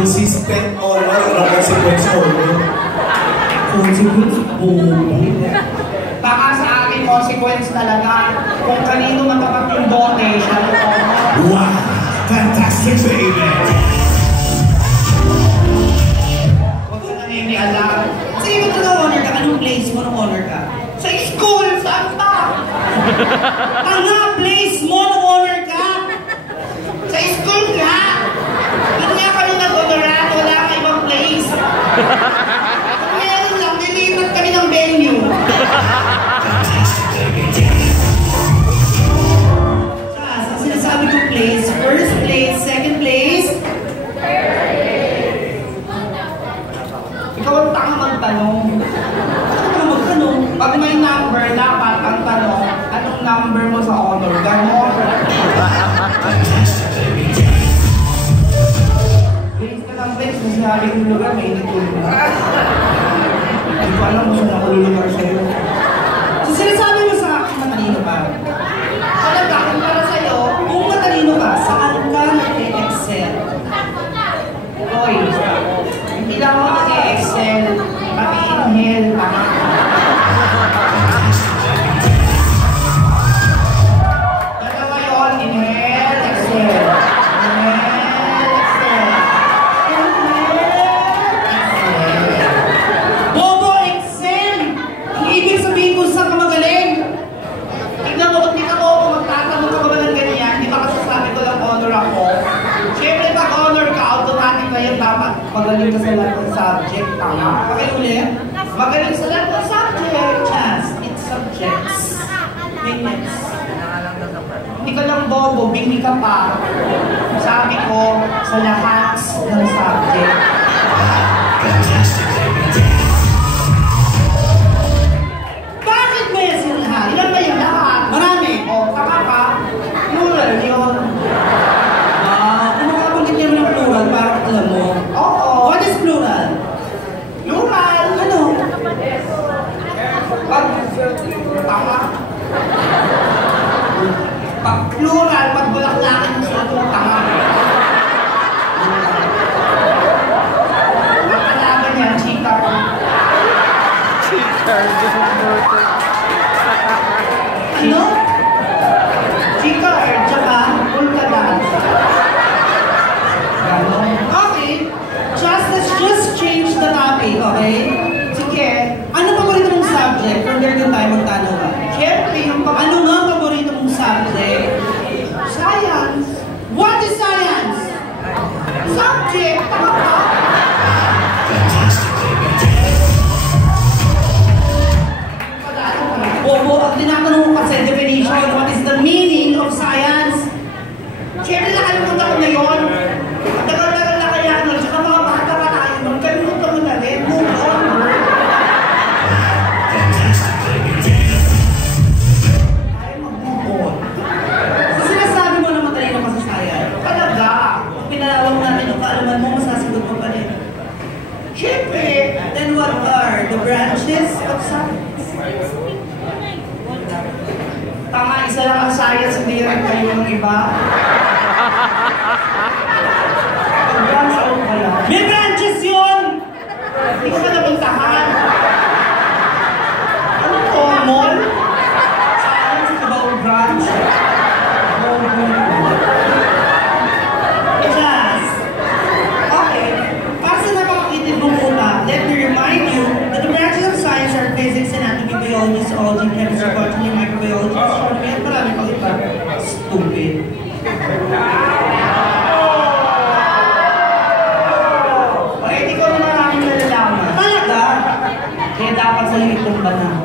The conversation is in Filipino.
Consistent honor or consequence honor? Consequence bobo. Baka sa akin consequence talaga. Kung kanino matapat yung bote, siya yung honor. Wow! Fantastic statement! Huwag ka naninialam. Sige, ba't na-honor ka? Anong place mo na-honor ka? Sa school, saan ba? Tanga, place mo na-honor ka? Sa school nga! Doon nga kami nag-honoran, wala ka ibang place. Meron lang, nilipat kami ng venue. Ang sinasabi kong place, first place, second place. Ikaw ang tanga magtanong. Ano magtanong? Pag may number, dapat ang tanong, anong number mo sa honor? Ganon. Place ka ng place, mas sinabi yung lugar, may initulog na. Hindi ko alam kung saan ako lulugar sa'yo. So sinasabi mo sa akin, matalino ka? Talaga, kung para sa'yo, Kung matalino ka, saan ka nag-excel? Hoy, hindi lang ako nag-excel, pati inhale, tama. Dalawa yun, inhale, exhale. Inhale, exhale. Bobo, excel! Ang ibig sabihin kung saan ka magaling. Tignan mo, kung magtatanong ka ba ng ganyan, di ba kasasabi ko lang honor ako? Siyempre, pag honor ka, automatic na yan dapat magaling ka sa lahat ng subject, tama? Pakiulit. Magaling sa lahat ng subject. Chance, it's subjects. Minutes. Hindi ka lang bobo, bingi ka pa. Sabi ko, sa lahat ng subject. Bakit ba yan sila lahat? Ilan ba yung lahat? Marami. O, tama ka. Plural yun. Ano ka pang ganyan ng plural para alam mo? Oo. What is plural? Plural. Ano? Pag, tama. Pag plural, pag bulaklakan ng sulat mo, tama. Nakalaban yan, chika. Ano? Chika, tsaka, pulkadan. Ganon. Okay. Let's just change the topic, okay? Sige. Ano paborito mong subject? Kung ganyan tayo magtanong ka. Siyempre, yung pag... Ano nga paborito mong subject? Science. What is science? Subject. Tama ka. Bobo, ang tinatanong ko kasi definition, what is the meaning of science? Siyempre, nakalimutan ko na yun. Ang tagal-tagal na kaya nun. Tsaka mga bata pa tayo nun. Kalimutan mo na rin. Move on. Ay, mag-move on. So sinasabi mo na matalino ka sa science. Talaga. Kung pinalawag natin ang kaalaman mo, masasagot mo pa rin. Siyempre. Then what are the branches of science? Tama, isa lang ang science. Hindi rin kayo ng iba. Branch out pala. May branches yun! Hindi ko na napuntahan. Ano to? Mall? Science is about branch. Just, okay, para sa napakakitid mong utak, let me remind you that the branches of science are physics, anatomy, biology, zoology, chemistry, botany, microbiology, astronomy, at marami pang iba. Stupid. Okay, hindi ko na maraming nalalaman. Talaga? Kaya dapat sa'yo itong bana.